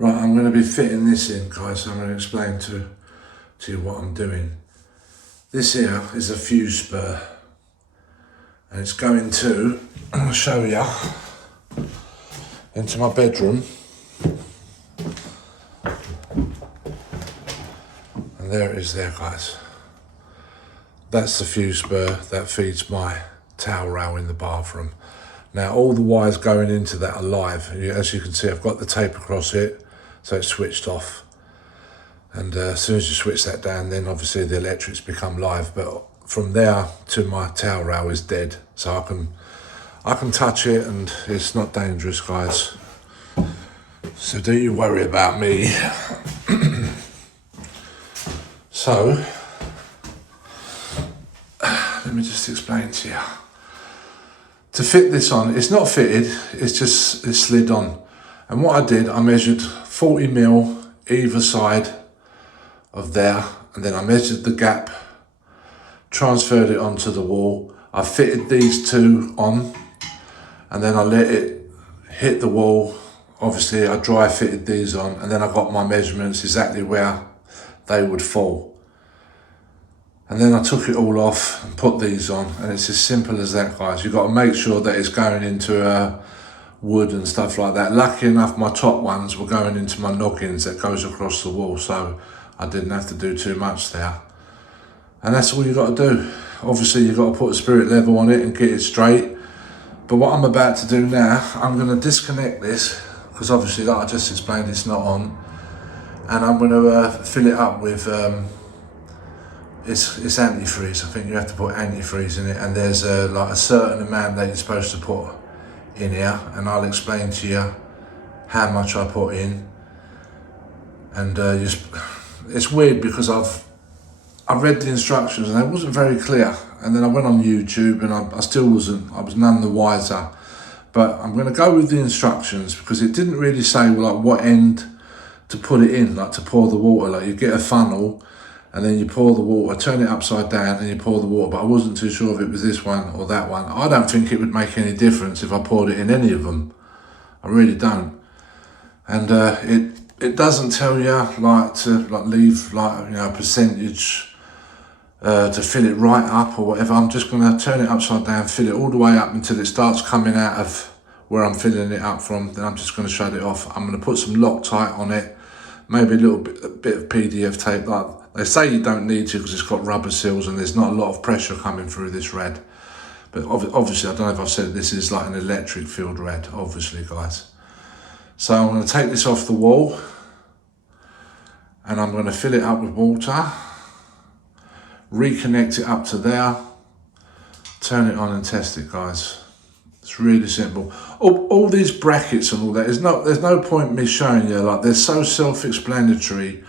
Right, I'm going to be fitting this in, guys, so I'm going to explain to you what I'm doing. This here is a fuse spur, and it's going to, I'll show you, into my bedroom. And there it is there, guys. That's the fuse spur that feeds my towel rail in the bathroom. Now all the wires going into that are live. As you can see, I've got the tape across it, so it's switched off. And as soon as you switch that down, then obviously the electrics become live. But from there to my towel rail is dead, so I can touch it and it's not dangerous, guys. So do you worry about me. So let me just explain to you. To fit this on, it's not fitted, it's slid on. And what I did, I measured 40 mil either side of there, and then I measured the gap, transferred it onto the wall. I fitted these two on, and then I let it hit the wall. Obviously I dry fitted these on, and then I got my measurements exactly where they would fall. And then I took it all off and put these on, and it's as simple as that, guys. You've got to make sure that it's going into wood and stuff like that. Lucky enough, my top ones were going into my noggins that goes across the wall, so I didn't have to do too much there. And that's all you got to do. Obviously, you've got to put a spirit level on it and get it straight. But what I'm about to do now, I'm going to disconnect this, because obviously, like I just explained, it's not on. And I'm going to fill it up with it's antifreeze. I think you have to put antifreeze in it, and there's like a certain amount that you're supposed to put in here, and I'll explain to you how much I put in. And it's weird because I read the instructions and it wasn't very clear, and then I went on YouTube and I still wasn't, I was none the wiser. But I'm going to go with the instructions, because it didn't really say like what end to put it in, like to pour the water. Like you get a funnel and then you pour the water, turn it upside down and you pour the water, but I wasn't too sure if it was this one or that one. I don't think it would make any difference if I poured it in any of them. I really don't. And it doesn't tell you like to leave like, you know, a percentage to fill it right up or whatever. I'm just going to turn it upside down, fill it all the way up until it starts coming out of where I'm filling it up from. Then I'm just going to shut it off. I'm going to put some Loctite on it, maybe a bit of PDF tape. Like they say you don't need to because it's got rubber seals and there's not a lot of pressure coming through this rad. But obviously, I don't know if I've said it, this is like an electric field rad, obviously, guys. So I'm going to take this off the wall and I'm going to fill it up with water, reconnect it up to there, turn it on and test it, guys. It's really simple. All these brackets and all that, there's no point me showing you, like they're so self-explanatory,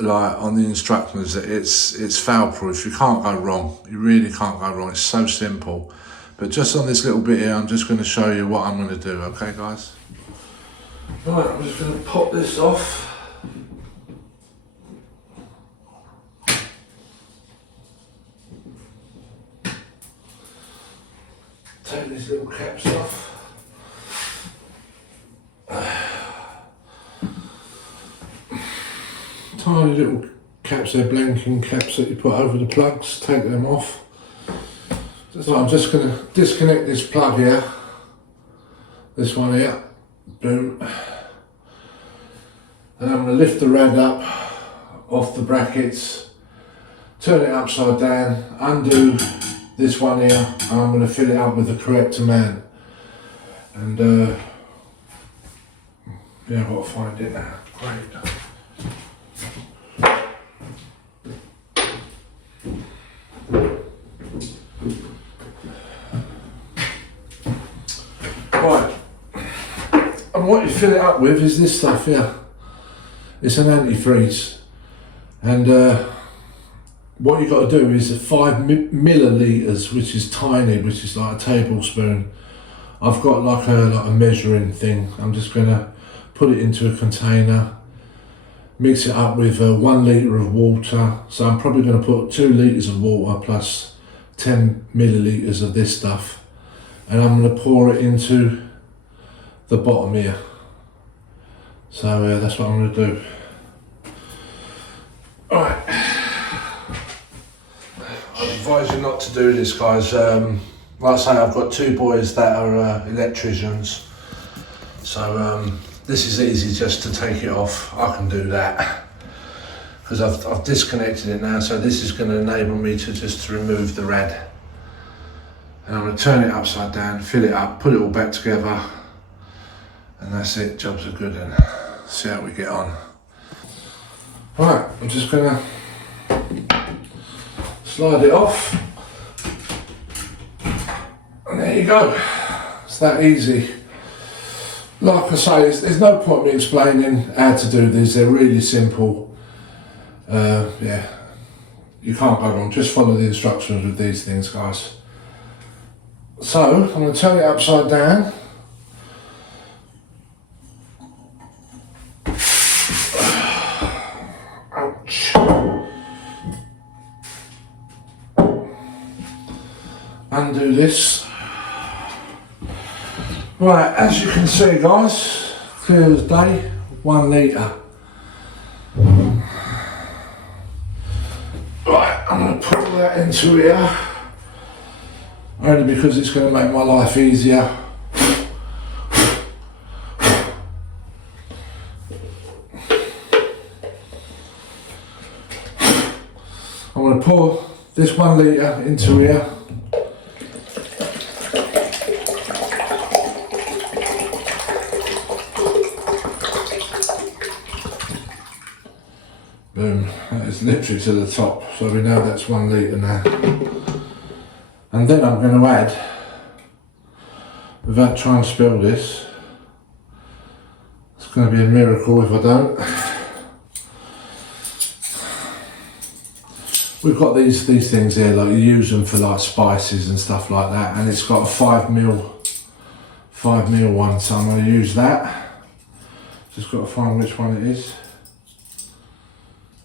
like on the instructions, that it's foul-proof. You can't go wrong. You really can't go wrong. It's so simple. But just on this little bit here, I'm just going to show you what I'm going to do. Okay, guys? Right, I'm just going to pop this off. Take these little caps off. Tiny little caps, they're blanking caps that you put over the plugs, take them off. So I'm just going to disconnect this plug here, this one here, boom. And I'm going to lift the rad up off the brackets, turn it upside down, undo this one here, and I'm going to fill it up with the correct amount. And yeah, I've got to find it now. Great. Right, and what you fill it up with is this stuff here. It's an antifreeze, and what you got to do is 5 millilitres, which is tiny, which is like a tablespoon. I've got like a measuring thing. I'm just going to put it into a container, mix it up with 1 litre of water. So I'm probably going to put 2 litres of water plus 10 millilitres of this stuff, and I'm going to pour it into the bottom here. So that's what I'm going to do. Alright, I advise you not to do this, guys. Like I say, I've got two boys that are electricians, so this is easy just to take it off. I can do that because I've disconnected it now, so this is going to enable me to just remove the rad. And I'm going to turn it upside down, fill it up, put it all back together, and that's it, jobs are good, and see how we get on. Right, I'm just going to slide it off, and there you go. It's that easy. Like I say, there's no point me explaining how to do these, they're really simple. Yeah, you can't go wrong, just follow the instructions with these things, guys. So, I'm going to turn it upside down. Ouch. Undo this. Right, as you can see, guys, clear as day, 1 litre. Right, I'm going to put that into here, only because it's going to make my life easier. I'm going to pour this 1 litre into here. Boom, that is literally to the top, so we know that's 1 litre now. And then I'm going to add, without trying to spill this, it's going to be a miracle if I don't. We've got these things here, like you use them for like spices and stuff like that, and it's got a 5mm one, so I'm going to use that. Just got to find which one it is.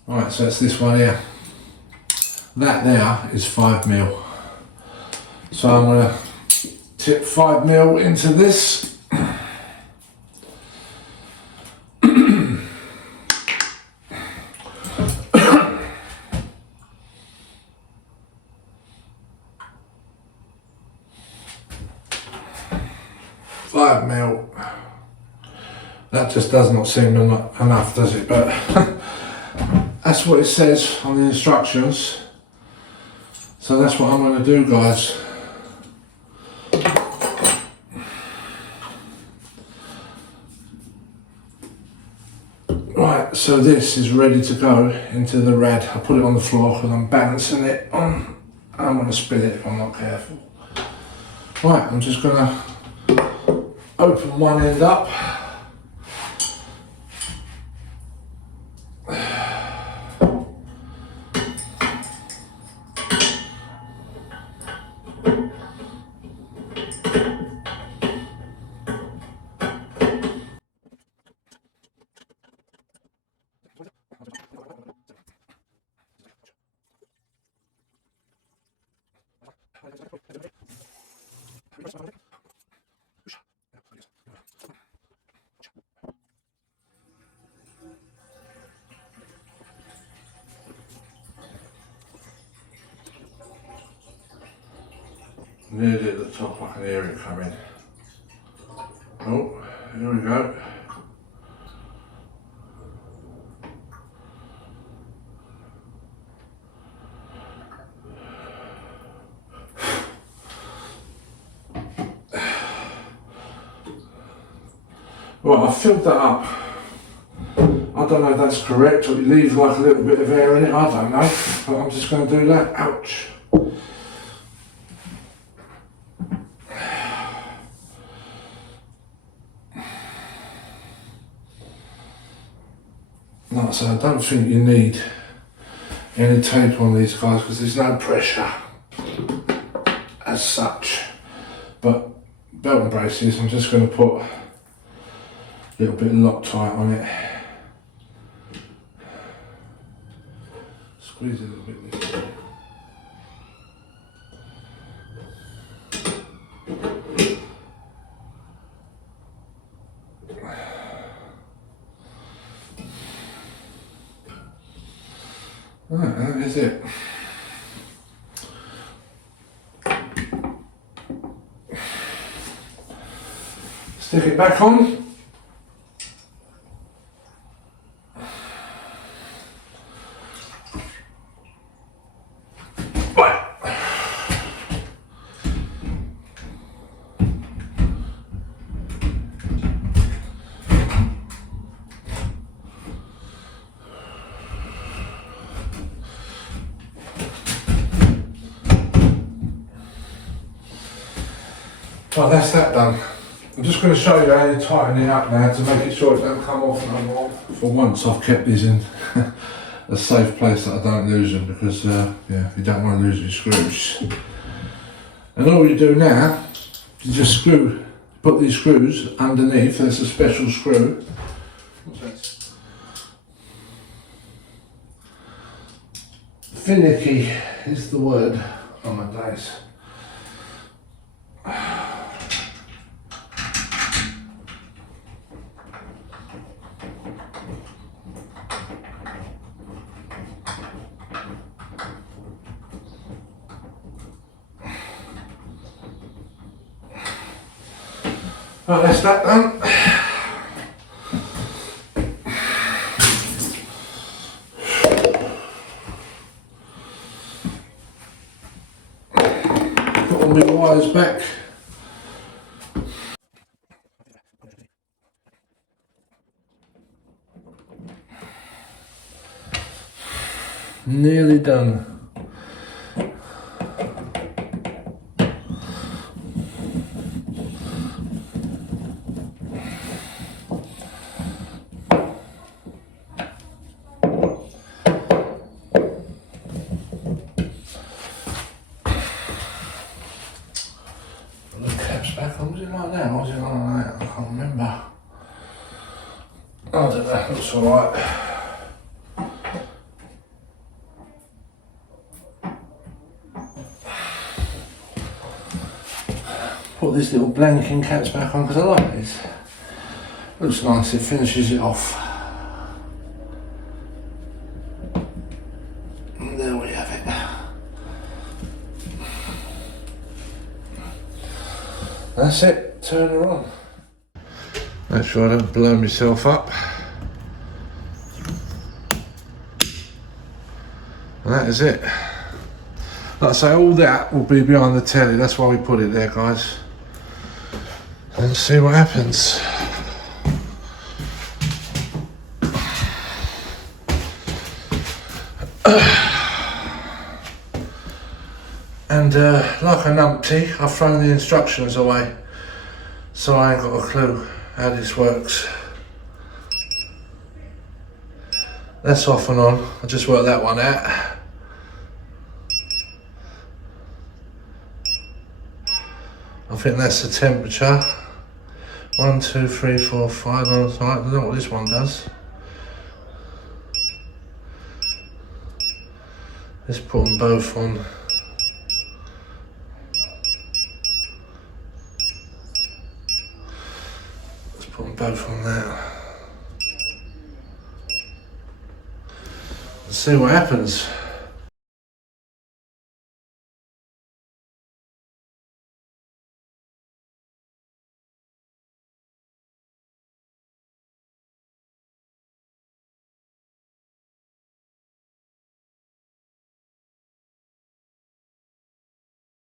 Right, so it's this one here. That there is 5mm. So I'm going to tip 5mm into this. 5mm. That just does not seem enough, does it? But that's what it says on the instructions. So that's what I'm going to do, guys. Right, so this is ready to go into the rad. I put it on the floor because I'm balancing it on. I'm going to spill it if I'm not careful. Right, I'm just going to open one end up. Nearly at the top, I can hear it coming. Oh, here we go. Right, I've filled that up. I don't know if that's correct, or it leaves like a little bit of air in it, I don't know. But I'm just going to do that. Ouch. Like I say, I don't think you need any tape on these guys because there's no pressure as such. But belt and braces, I'm just going to put a little bit of Loctite on it. Squeeze it a little bit this way. Right, that is it. Stick it back on. Well, that's that done. I'm just going to show you how you tighten it up now to make it sure it don't come off no more. For once I've kept these in a safe place that I don't lose them, because yeah, you don't want to lose your screws. And all you do now, you just put these screws underneath. There's a special screw. Finicky is the word on my days. Right, that's that done. Put all my wires back. Nearly done. Back on. Was it like that or was it like that? I can't remember. I don't know, looks alright. Put these little blanking caps back on because I like this. Looks nice, it finishes it off. And there we have it. That's it, turn her on. Make sure I don't blow myself up. And that is it. Like I say, all that will be behind the telly, that's why we put it there, guys. And see what happens. And like a numpty, I've thrown the instructions away, so I ain't got a clue how this works. That's off and on, I just worked that one out. I think that's the temperature. 1, 2, 3, 4, 5, I don't know what this one does. Let's put them both on. Put them both on there. Let's see what happens.